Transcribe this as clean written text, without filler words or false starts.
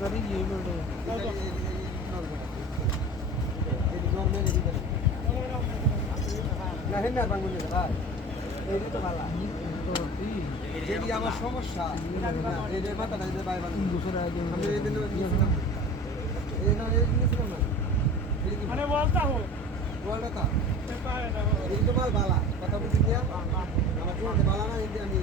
বাজারে গিয়ে বলে আমার সমস্যা মাথাটা মানে বলতা হো বলটা এই তো মাল বালা কথা বলছি আমার বালা না আমি